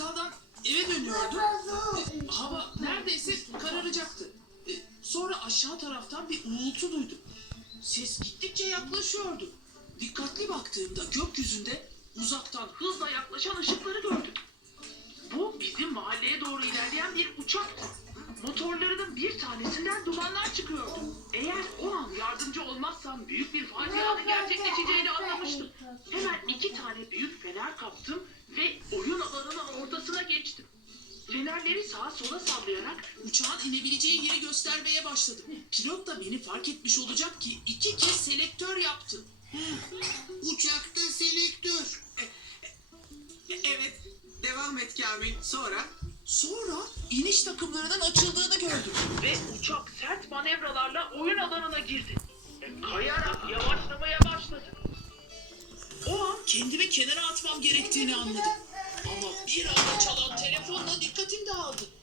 bakkaldan eve dönüyordum. E, hava neredeyse kararacaktı. E, sonra aşağı taraftan bir uğultu duydum. Ses gittikçe yaklaşıyordu. Dikkatli baktığımda gökyüzünde uzaktan hızla yaklaşan ışıkları gördüm. Bu bizim mahalleye doğru ilerleyen bir uçaktı. Motorlarının bir tanesinden dumanlar çıkıyordu. Eğer o an yardımcı olmazsam büyük bir facianın gerçekleşeceğini anlamıştım. Hemen iki tane büyük fener kaptım ve oyun alanının ortasına geçtim. Fenerleri sağa sola sallayarak uçağın inebileceği yeri göstermeye başladım. Pilot da beni fark etmiş olacak ki iki kez selektör yaptı. Uçakta selektör. Evet. Devam et Kamil. Sonra? Sonra iniş takımlarının açıldığını gördüm. Ve uçak sert manevralarla oyun alanına girdi. E, Kayarak yavaşlamaya başladı. O an kendimi kenara atmam gerektiğini anladım. Ama bir anda çalan aldık.